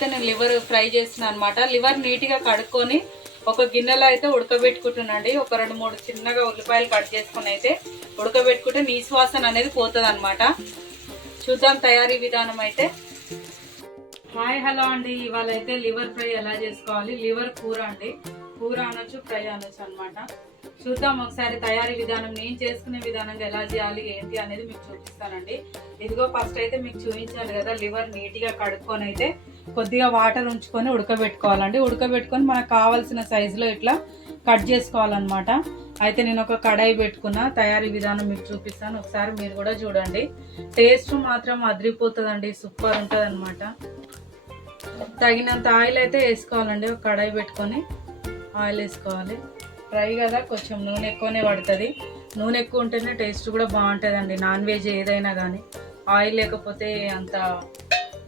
నేను liver fry చేస్తున్నాను అనమాట. లివర్ నీట్గా కడుక్కొని ఒక గిన్నెలో అయితే ఉడకబెట్టుకుంటున్నాండి. ఒక 2-3 చిన్నగా ఉల్లిపాయలు కట్ చేసుకుని అయితే ఉడకబెట్టుకుంటే నీసు వాసన అనేది పోతుంది అనమాట. చూద్దాం తయారీ విధానం అయితే. హాయ్ హలో అండి, ఇవాళ అయితే లివర్ ఫ్రై ఎలా చేసుకోవాలి, లివర్ కూర అండి. కూర అనొచ్చు, ఫ్రై అనొచ్చు అనమాట. చూద్దాం ఒకసారి తయారీ విధానం, నేను చేసుకునే విధానంగా ఎలా చేయాలి ఏంటి అనేది మీకు చూపిస్తానండి. ఇదిగో ఫస్ట్ అయితే మీకు చూపించాలి కదా, లివర్ నీట్గా కడుక్కొని అయితే కొద్దిగా వాటర్ ఉంచుకొని ఉడకబెట్టుకోవాలండి. ఉడకబెట్టుకొని మనకు కావాల్సిన సైజులో ఇట్లా కట్ చేసుకోవాలన్నమాట. అయితే నేను ఒక కడాయి పెట్టుకున్నా, తయారీ విధానం మీకు చూపిస్తాను, ఒకసారి మీరు కూడా చూడండి. టేస్ట్ మాత్రం అదిరిపోతుందండి, సూపర్ ఉంటుంది అనమాట. తగినంత ఆయిల్ అయితే వేసుకోవాలండి. ఒక కడాయి పెట్టుకొని ఆయిల్ వేసుకోవాలి. ఫ్రై కదా కొంచెం నూనె ఎక్కువనే పడుతుంది. నూనె ఎక్కువ ఉంటేనే టేస్ట్ కూడా బాగుంటుందండి, నాన్ వెజ్ ఏదైనా కానీ. ఆయిల్ లేకపోతే అంత,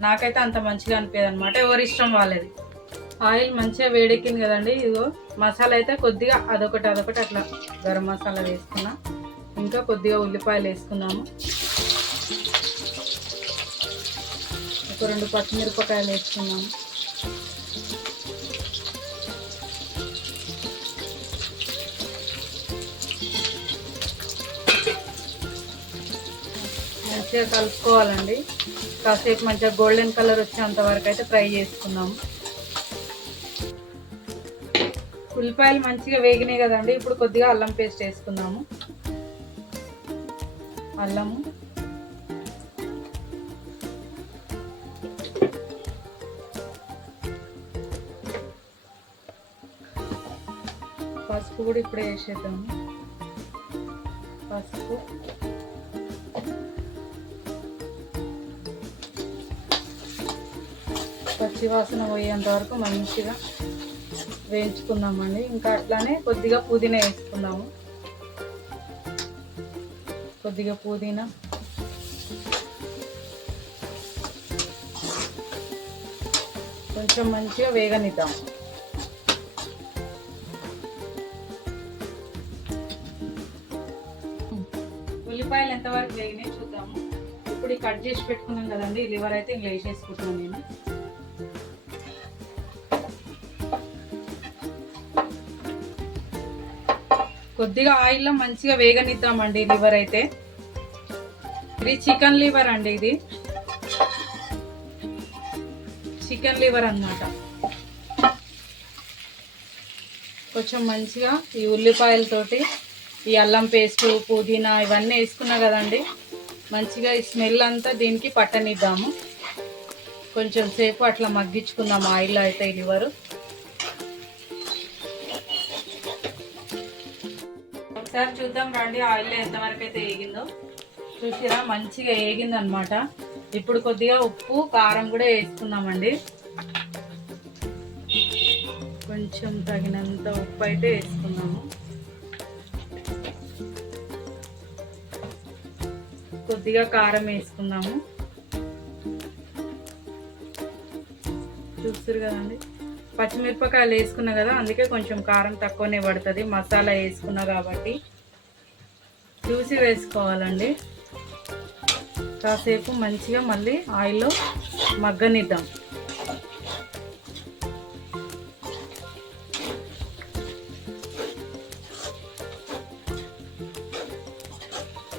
నాకైతే అంత మంచిగా అనిపించదు అనమాట, ఎవరి ఇష్టం వాళ్ళది. ఆయిల్ మంచిగా వేడెక్కింది కదండి. ఇదిగో మసాలా అయితే కొద్దిగా అదొకటి అట్లా గరం మసాలా వేసుకున్నా. ఇంకా కొద్దిగా ఉల్లిపాయలు వేసుకున్నాము. ఒక 2 పచ్చిమిరపకాయలు వేసుకున్నాము. మంచిగా కలుపుకోవాలండి. కాసేపు మంచిగా గోల్డెన్ కలర్ వచ్చేంత వరకు అయితే ఫ్రై చేసుకున్నాము. ఉల్లిపాయలు మంచిగా వేగినాయి కదండి. ఇప్పుడు కొద్దిగా అల్లం పేస్ట్ వేసుకుందాము. అల్లము, పసుపు కూడా ఇప్పుడే వేసేద్దాము. పసుపు, పచ్చి వాసన పోయేంత వరకు మంచిగా వేయించుకుందామండి. ఇంకా అట్లానే కొద్దిగా పుదీనా వేసుకుందాము. కొద్దిగా పుదీనా, కొంచెం మంచిగా వేగనిద్దాం. ఉల్లిపాయలు ఎంతవరకు వేగినాయి చూద్దాము. ఇప్పుడు కట్ చేసి పెట్టుకున్నాం కదండి లివర్ అయితే ఇంక వేసేసుకుంటున్నాను నేను. కొద్దిగా ఆయిల్లో మంచిగా వేగనిద్దామండి లివర్ అయితే. ఇది చికెన్ లివర్ అండి, ఇది చికెన్ లివర్ అన్నమాట. కొంచెం మంచిగా ఈ ఉల్లిపాయలతోటి ఈ అల్లం పేస్ట్, పుదీనా ఇవన్నీ వేసుకున్నా కదండి, మంచిగా ఈ స్మెల్ అంతా దీనికి పట్టనిద్దాము. కొంచెం సేపు అట్లా మగ్గించుకుందాం ఆయిల్లో అయితే ఈ లివరు. ఒకసారి చూద్దాం రండి ఆయిల్లో ఎంతవరకు అయితే వేగిందో. చూసిరా మంచిగా వేగింది అనమాట. ఇప్పుడు కొద్దిగా ఉప్పు, కారం కూడా వేసుకుందామండి. కొంచెం తగినంత ఉప్పు అయితే వేసుకుందాము. కొద్దిగా కారం వేసుకుందాము. చూస్తారు కదండి, పచ్చిమిరపకాయలు వేసుకున్నా కదా, అందుకే కొంచెం కారం తక్కువనే పడుతుంది, మసాలా వేసుకున్నా కాబట్టి. చూసి వేసుకోవాలండి. కాసేపు మంచిగా మళ్ళీ ఆయిల్లో మగ్గనిద్దాం.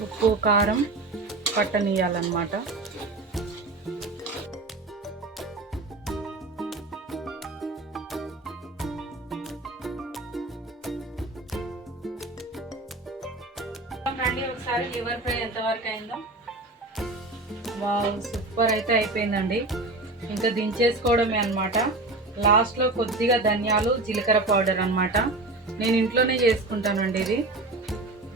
ఉప్పు, కారం పట్టనియాలన్నమాట. రండి ఒకసారి లివర్ ఫ్రై ఎంతవరకు అయిందో. వావ్, సూపర్ అయితే అయిపోయిందండి. ఇంకా దించేసుకోవడమే అనమాట. లాస్ట్లో కొద్దిగా ధనియాలు, జీలకర్ర పౌడర్ అనమాట. నేను ఇంట్లోనే చేసుకుంటానండి, ఇది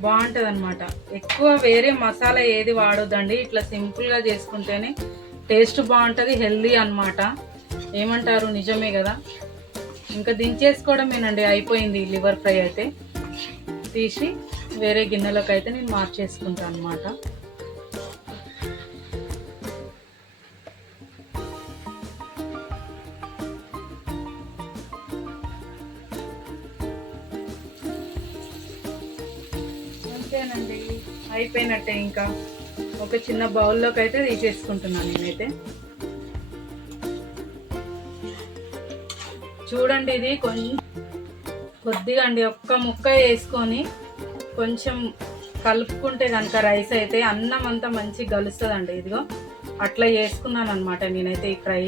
బాగుంటుంది అనమాట. ఎక్కువ వేరే మసాలా ఏది వాడొద్దండి, ఇట్లా సింపుల్గా చేసుకుంటేనే టేస్ట్ బాగుంటుంది, హెల్దీ అనమాట. ఏమంటారు, నిజమే కదా. ఇంకా దించేసుకోవడమేనండి, అయిపోయింది లివర్ ఫ్రై అయితే. తీసి వేరే గిన్నెలోకి అయితే నేను మార్చేసుకుంటాను అనమాట. అంతేనండి, అయిపోయినట్టే. ఇంకా ఒక చిన్న బౌల్లోకి అయితే తీసేసుకుంటున్నాను నేనైతే. చూడండి ఇది కొద్దిగా అండి ఒక్క ముక్క వేసుకొని కొంచెం కలుపుకుంటే కనుక రైస్ అయితే అన్నం అంతా మంచిగా కలుస్తుందండి. ఇదిగో అట్లా చేసుకున్నాను అనమాట నేనైతే ఈ ఫ్రై.